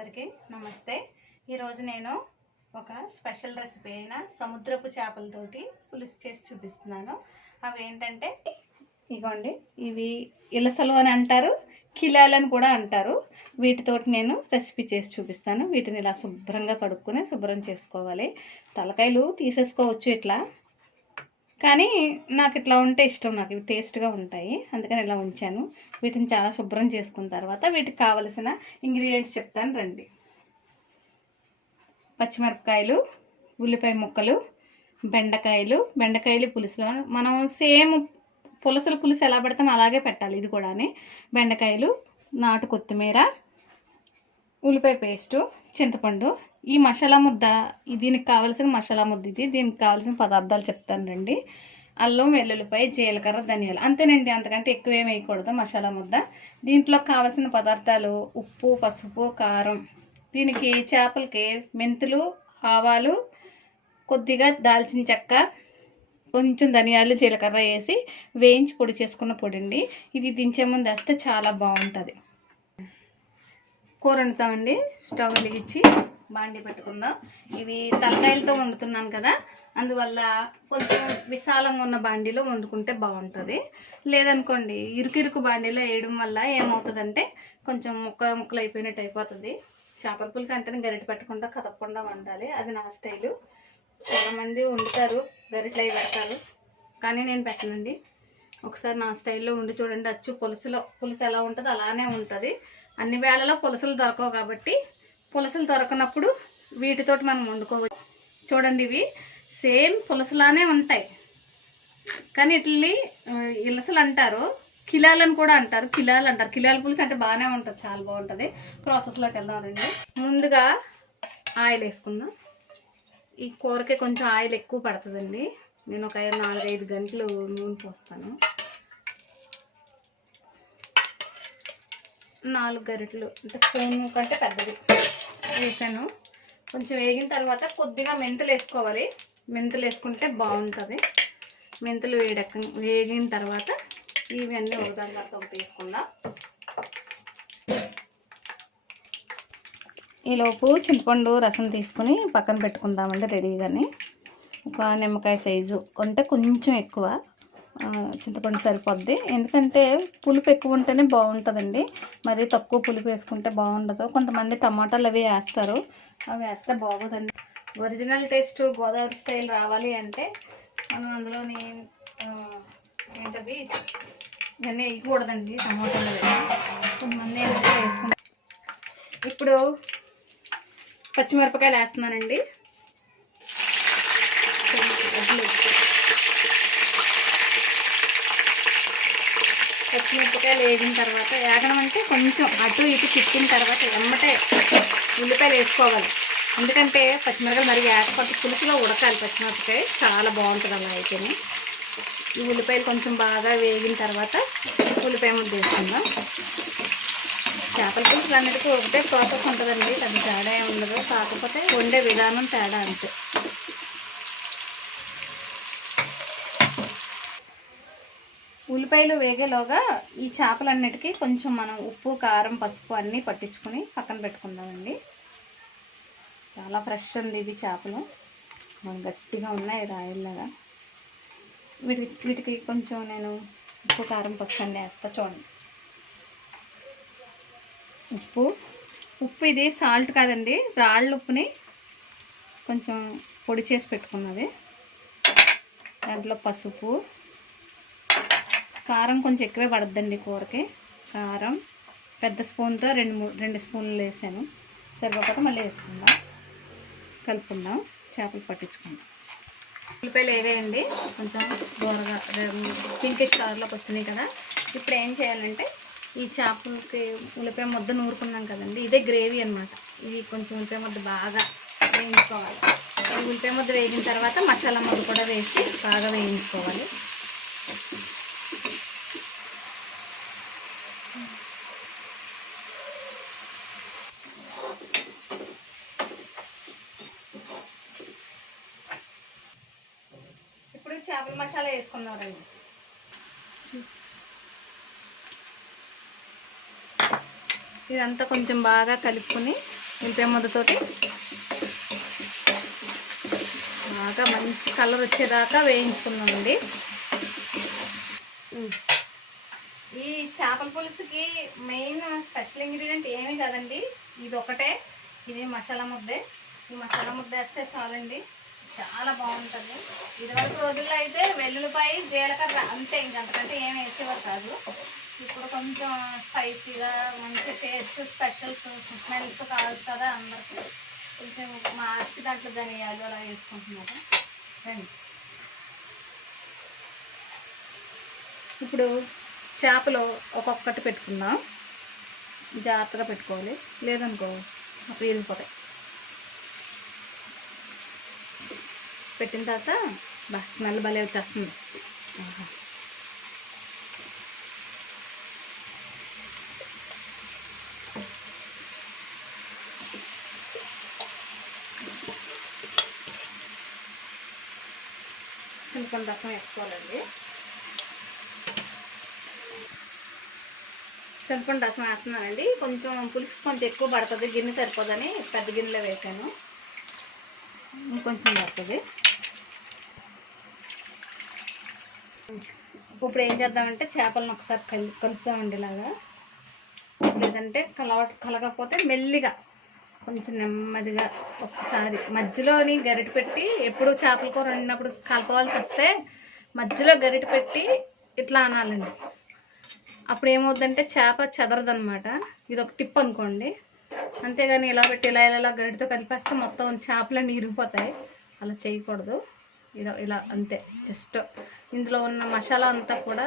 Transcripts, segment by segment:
అందరికీ నమస్తే. ఈరోజు నేను ఒక స్పెషల్ రెసిపీ అయిన సముద్రపు చేపలతోటి పులుసు చేసి చూపిస్తున్నాను. అవి ఏంటంటే ఇగోండి, ఇవి ఇలసలు అని అంటారు, కిలాలని కూడా అంటారు. వీటితోటి నేను రెసిపీ చేసి చూపిస్తాను. వీటిని ఇలా శుభ్రంగా కడుక్కొని శుభ్రం చేసుకోవాలి. తలకాయలు తీసేసుకోవచ్చు ఇట్లా, కానీ నాకు ఇట్లా ఉంటే ఇష్టం. నాకు ఇవి టేస్ట్గా ఉంటాయి, అందుకని ఇలా ఉంచాను. వీటిని చాలా శుభ్రం చేసుకున్న తర్వాత వీటికి కావలసిన ఇంగ్రీడియంట్స్ చెప్తాను రండి. పచ్చిమిరపకాయలు, ఉల్లిపాయ ముక్కలు, బెండకాయలు పులుసులో మనం సేమ్ పులుసు ఎలా పెడతాం అలాగే పెట్టాలి. ఇది కూడా బెండకాయలు, నాటు కొత్తిమీర, ఉల్లిపాయ పేస్టు, చింతపండు. ఈ మసాలా ముద్ద, దీనికి కావాల్సిన మసాలా ముద్ద ఇది. దీనికి కావాల్సిన పదార్థాలు చెప్తాను రండి. అల్లం, వెల్లుల్లిపాయ, జీలకర్ర, ధనియాలు, అంతేనండి. అంతకంటే ఎక్కువ ఏమి వేయకూడదు మసాలా ముద్ద. దీంట్లో కావాల్సిన పదార్థాలు ఉప్పు, పసుపు, కారం. దీనికి చేపలకి మెంతులు, ఆవాలు, కొద్దిగా దాల్చిన చెక్క, కొంచెం ధనియాలు, జీలకర్ర వేసి వేయించి పొడి చేసుకున్న పొడి అండి. ఇది దించే ముందు వేస్తే చాలా బాగుంటుంది. కూర వండుతామండి. స్టవ్ వెలిగించి బాండి పెట్టుకుందాం. ఇవి తలకాయలతో వండుతున్నాను కదా, అందువల్ల కొంచెం విశాలంగా ఉన్న బాండీలో వండుకుంటే బాగుంటుంది. లేదనుకోండి, ఇరుకు బాండీలో వేయడం వల్ల ఏమవుతుందంటే కొంచెం ముక్కలు అయిపోయినట్టు అయిపోతుంది. చేపల పులుసు అంటేనే గరిటె పెట్టకుండా కదపకుండా వండాలి. అది నా స్టైలు. చాలామంది వండుతారు, గరిటెలు అవి పెడతారు, కానీ నేను పెట్టనండి. ఒకసారి నా స్టైల్లో ఉండి చూడండి. అచ్చు పులుసు ఎలా ఉంటుందో అలానే ఉంటుంది. అన్ని వేళలో పులుసులు దొరకవు కాబట్టి పులుసులు దొరకనప్పుడు వీటితోటి మనం వండుకోవచ్చు. చూడండి, ఇవి సేమ్ పులుసులానే ఉంటాయి, కానీ ఇట్లని ఇలసలు అంటారు, కిలాలని కూడా అంటారు. కిలాల పులుసు అంటే బాగానే ఉంటుంది, చాలా బాగుంటుంది. ప్రాసెస్లోకి వెళ్దామండి. ముందుగా ఆయిల్ వేసుకుందాం. ఈ కూరకి కొంచెం ఆయిల్ ఎక్కువ పడుతుందండి. నేను ఒక 4-5 గంటలు నూనె పోస్తాను. 4 గరిటెలు అంటే స్పూన్ కంటే పెద్దది వేసాను. కొంచెం వేగిన తర్వాత కొద్దిగా మెంతులు వేసుకోవాలి. మెంతులు వేసుకుంటే బాగుంటుంది. మెంతులు వేగిన తర్వాత ఇవన్నీ ఒకదాని తర్వాత ఒకటి వేసుకుందాం. ఈలోపు చింతపండు రసం తీసుకుని పక్కన పెట్టుకుందామండి రెడీగానే. ఒక నిమ్మకాయ సైజు అంటే కొంచెం ఎక్కువ చింతపండు సరిపోద్ది. ఎందుకంటే పులుపు ఎక్కువ ఉంటేనే బాగుంటుందండి, మరి తక్కువ పులుపు వేసుకుంటే బాగుండదు. కొంతమంది టమాటాలు అవి వేస్తారు, అవి వేస్తే బాగోదండి. ఒరిజినల్ టేస్ట్ గోదావరి స్టైల్ రావాలి అంటే మనం అందులోని ఏంటవి ఇవన్నీ వేయకూడదండి, టమాటాలు కొంతమంది ఏంటంటే వేసుకుంటారు. ఇప్పుడు పచ్చిమిరపకాయలు వేస్తున్నానండి. పచ్చిమిరపకాయలు వేగిన తర్వాత, వేగడం అంటే కొంచెం అటు ఇటు తిప్పిన తర్వాత ఎమ్మటే ఉల్లిపాయలు వేసుకోవాలి. ఎందుకంటే పచ్చిమిరపకాయలు మరి వేగకపోతే పులుసులో ఉడకాలి. పచ్చిమిరపకాయ చాలా బాగుంటుంది అలా అయితేనే. ఈ ఉల్లిపాయలు కొంచెం బాగా వేగిన తర్వాత ఉల్లిపాయ ముద్ద వేసుకుందాం. చేపల పులుసులు అన్నిటికీ ఒకటే ప్రాసెస్ ఉంటుందండి, అది తేడా ఏమి ఉండదు. కాకపోతే వండే విధానం తేడా అంతే. ఉల్లిపాయలు వేగేలోగా ఈ చేపలన్నిటికీ కొంచెం మనం ఉప్పు, కారం, పసుపు అన్నీ పట్టించుకొని పక్కన పెట్టుకుందామండి. చాలా ఫ్రెష్ ఉంది ఇది చేపలు, గట్టిగా ఉన్నాయి రాయల్లాగా. వీటికి కొంచెం నేను ఉప్పు, కారం, పసుపు అన్నీ వేస్తా. చూడండి, ఉప్పు ఇది సాల్ట్ కాదండి, రాళ్ళ ఉప్పుని కొంచెం పొడి చేసి పెట్టుకున్నది. దాంట్లో పసుపు, కారం కొంచెం ఎక్కువే పడద్దండి కూరకి. కారం పెద్ద స్పూన్తో 2 స్పూన్లు వేసాను, సరిపోకపోతే మళ్ళీ వేసుకుందాం. కలుపుకుందాం, చేపలు పట్టించుకుందాం. ఉల్లిపాయలు వేగాయండి, కొంచెం దూరగా పింకిష్ కలర్లోకి వచ్చినాయి కదా. ఇప్పుడు ఏం చేయాలంటే ఈ చేపలకి ఉల్లిపాయ ముద్ద నూరుకున్నాం కదండి, ఇదే గ్రేవీ అనమాట. ఇది కొంచెం ఉల్లిపాయ ముద్ద బాగా వేయించుకోవాలి. ఉల్లిపాయ ముద్ద వేగిన తర్వాత మసాలా ముద్ద కూడా వేసి బాగా వేయించుకోవాలి. ఇప్పుడు చేపల మసాలా వేసుకున్నారండి. ఇదంతా కొంచెం బాగా కలుపుకొని ఉల్లిపాయ ముద్దతోటి బాగా మంచి కలర్ వచ్చేదాకా వేయించుకున్నామండి. ఈ చేపల పులుసుకి మెయిన్ స్పెషల్ ఇంగ్రీడియంట్ ఏమీ కదండి, ఇది ఒకటే. ఇది మసాలా ముద్దే. ఈ మసాలా ముద్ద వేస్తే చాలండి, చాలా బాగుంటుంది. ఇదివరకు రోజుల్లో అయితే వెల్లుల్లిపాయ జీలకర్ర అంతే, ఇంకంతకంటే ఏం వేసేవారు కాదు. ఇప్పుడు కొంచెం స్పైసీగా మంచి టేస్ట్ స్పెషల్ స్మెల్స్ కాదు కదా అందరికి, కొంచెం మార్చి దాంట్లో ధనియాలు అలా వేసుకుంటున్నారు. రండి ఇప్పుడు చేపలు ఒక్కొక్కటి పెట్టుకుందాం. జాగ్రత్తగా పెట్టుకోవాలి, లేదనుకో అప్పుడు వెళ్ళిపోతాయి. పెట్టిన తర్వాత స్మెల్ భలే వచ్చేస్తుంది. చింతపండు రసం వేసుకోవాలండి. చింతపండు రసం వేస్తున్నానండి. కొంచెం పులుసు కొంచెం ఎక్కువ పడుతుంది, గిన్నె సరిపోదని పెద్ద గిన్నెలో వేసాను. ఇంకొంచెం పడుతుంది. ఇప్పుడు ఏం చేద్దామంటే చేపలను ఒకసారి కలుపుతామండి ఇలాగా. లేదంటే కలగకపోతే మెల్లిగా కొంచెం నెమ్మదిగా ఒక్కసారి మధ్యలోని గరిటె పెట్టి, ఎప్పుడు చేపల కూర వండినప్పుడు కలపవలసి వస్తే మధ్యలో గరిటె పెట్టి ఇట్లా అనాలండి. అప్పుడు ఏమవుద్దంటే చేప చెదరదనమాట. ఇది ఒక టిప్ అనుకోండి. అంతేగాని ఇలా పెట్టి ఇలా గరిటెతో కలిపేస్తే మొత్తం చేపలన్నీ ఇరిగిపోతాయి. అలా చేయకూడదు. ఇలా అంతే. జస్ట్ ఇందులో ఉన్న మసాలా అంతా కూడా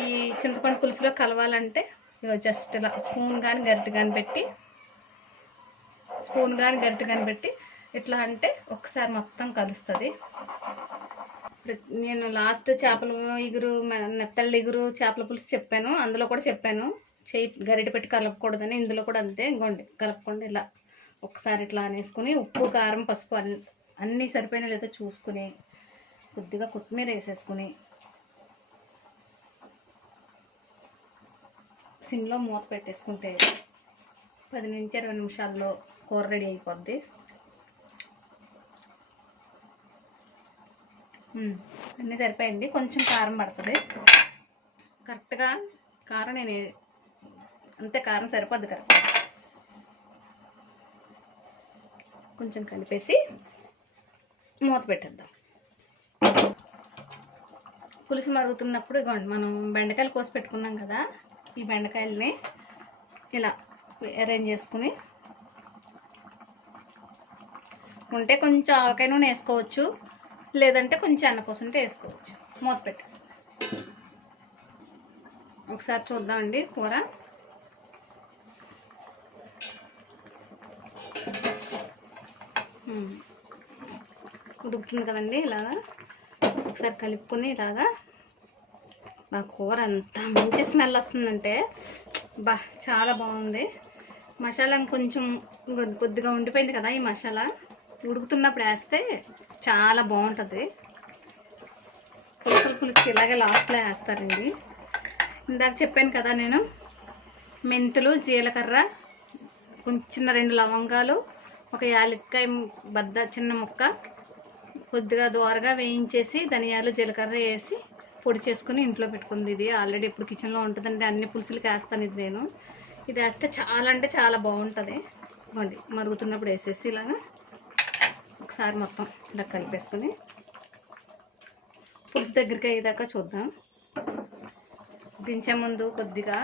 ఈ చింతపండు పులుసులో కలవాలంటే ఇక జస్ట్ ఇలా స్పూన్ కానీ గరిటె కానీ పెట్టి ఇట్లా అంటే ఒకసారి మొత్తం కలుస్తుంది. నేను లాస్ట్ చేపల ఇగురు, నెత్తళ్ళ ఇగురు చేపల పులుసు చెప్పాను, అందులో కూడా చెప్పాను గరిటె పెట్టి కలపకూడదని. ఇందులో కూడా అంతే. ఇంకోండి కలపకుండా ఇలా ఒకసారి ఇట్లా అనేసుకుని ఉప్పు కారం పసుపు అన్నీ సరిపోయినా లేదో చూసుకుని కొద్దిగా కొత్తిమీర వేసేసుకుని సిమ్లో మూత పెట్టేసుకుంటే 10 నుంచి 20 నిమిషాల్లో కూర రెడీ అయిపోద్ది. అన్నీ సరిపోయండి. కొంచెం కారం పడుతుంది కరెక్ట్గా. కారం నేను అంతే, కారం సరిపోద్ది కరెక్ట్. కొంచెం కలిపేసి మూత పెట్టేద్దాం. పులుసు మరుగుతున్నప్పుడు ఇదిగోండి మనం బెండకాయలు కోసి పెట్టుకున్నాం కదా, ఈ బెండకాయలని ఇలా అరేంజ్ చేసుకుని ఉంటే కొంచెం ఆవకాయ నూనె వేసుకోవచ్చు, లేదంటే కొంచెం అన్నపూస ఉంటే వేసుకోవచ్చు. మూత పెట్టేస్తాం. ఒకసారి చూద్దామండి కూర. ఉడుకుతుంది కదండి. ఇలాగా ఒకసారి కలుపుకొని ఇలాగా మా కూర ఎంత మంచి స్మెల్ వస్తుందంటే చాలా బాగుంది. మసాలా కొంచెం కొద్దిగా ఉండిపోయింది కదా, ఈ మసాలా ఉడుకుతున్నప్పుడు వేస్తే చాలా బాగుంటుంది. పులుసుకి ఇలాగే లాస్ట్లో వేస్తారండి. ఇందాక చెప్పాను కదా నేను, మెంతులు, జీలకర్ర, కొంచెం 2 లవంగాలు, ఒక యాలక్కాయ బద్ద చిన్న ముక్క, కొద్దిగా దోరగా వేయించేసి ధనియాలు జీలకర్ర వేసి పొడి చేసుకుని ఇంట్లో పెట్టుకుంది. ఇది ఆల్రెడీ ఇప్పుడు కిచెన్లో ఉంటుందండి. అన్ని పులుసులకి వేస్తాను ఇది నేను. ఇది వేస్తే చాలా అంటే చాలా బాగుంటుంది. ఇవ్వండి మరుగుతున్నప్పుడు వేసేసి ఇలాగా ఒకసారి మొత్తం ఇలా కలిపేసుకుని పులుసు దగ్గరికి అయ్యేదాకా చూద్దాం. దించే ముందు కొద్దిగా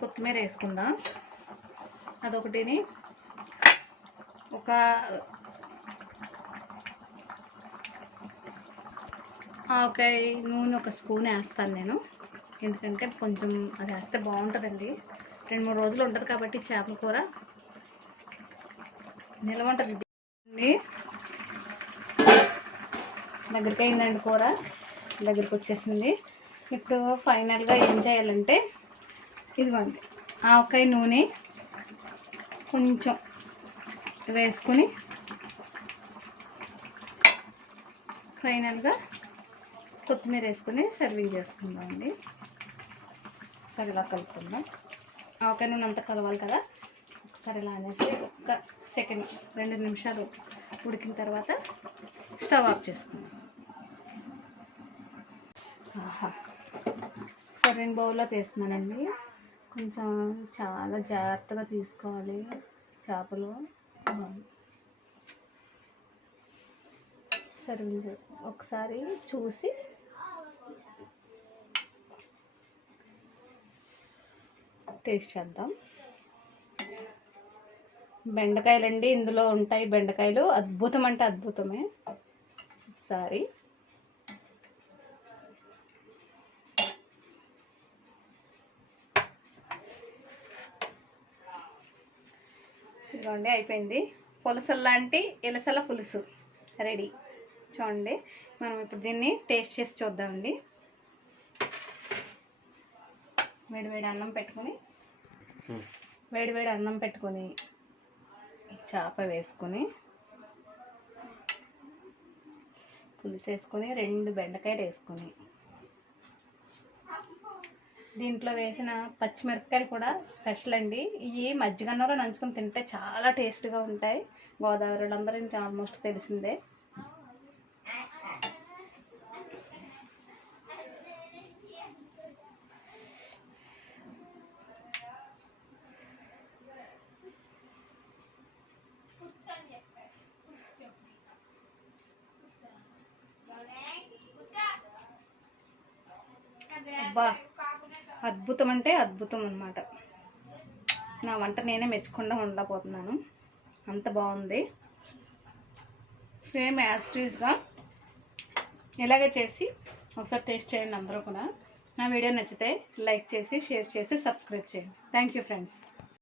కొత్తిమీర వేసుకుందాం. అదొకటిని ఒక ఆవకాయ నూనె ఒక స్పూన్ వేస్తాను నేను, ఎందుకంటే కొంచెం అది వేస్తే బాగుంటుందండి. 2-3 రోజులు ఉంటుంది కాబట్టి చేపల కూర నిల్వ ఉంటుంది. దగ్గరికి అయిందండి, కూర దగ్గరికి వచ్చేసింది. ఇప్పుడు ఫైనల్గా ఏం చేయాలంటే ఇదిగోండి ఆవకాయ నూనె కొంచెం వేసుకుని ఫైనల్గా కొత్తిమీర వేసుకుని సర్వింగ్ చేసుకుందామండి. సరే ఇలా కలుపుకుందాం. ఆవకాయ నూనె అంతా కలవాలి కదా, ఒకసారి ఇలా అనేసి ఒక్క సెకండ్ 2 నిమిషాలు ఉడికిన తర్వాత స్టవ్ ఆఫ్ చేసుకుందాం. సర్వింగ్ బౌల్లో తీస్తున్నానండి. కొంచెం చాలా జాగ్రత్తగా తీసుకోవాలి చేపలు. సర్వింగ్ ఒకసారి చూసి టేస్ట్ చేద్దాం. బెండకాయలు అండి ఇందులో ఉంటాయి. బెండకాయలు అద్భుతం అంటే అద్భుతమే. ఒకసారి ఇదిగోండి అయిపోయింది. పులసలు లాంటి ఇలసల పులుసు రెడీ. చూడండి, మనం ఇప్పుడు దీన్ని టేస్ట్ చేసి చూద్దామండి. వేడివేడి అన్నం పెట్టుకొని చేప వేసుకొని పులుసు వేసుకొని 2 బెండకాయలు వేసుకొని దీంట్లో వేసిన పచ్చిమిరపకాయలు కూడా స్పెషల్ అండి. ఇవి మజ్జిగన్నంలో నంచుకొని తింటే చాలా టేస్ట్గా ఉంటాయి. గోదావరి వాళ్ళందరికీ ఆల్మోస్ట్ తెలిసిందే. అబ్బా, అద్భుతం అంటే అద్భుతం అన్నమాట. నా వంట నేనే మెచ్చకుండా ఉండకపోతున్నాను, అంత బాగుంది. సేమ్ యాజ్ టీజ్గా ఇలాగే చేసి ఒకసారి టేస్ట్ చేయండి అందరూ కూడా. నా వీడియో నచ్చితే లైక్ చేసి, షేర్ చేసి, సబ్స్క్రైబ్ చేయండి. Thank you friends.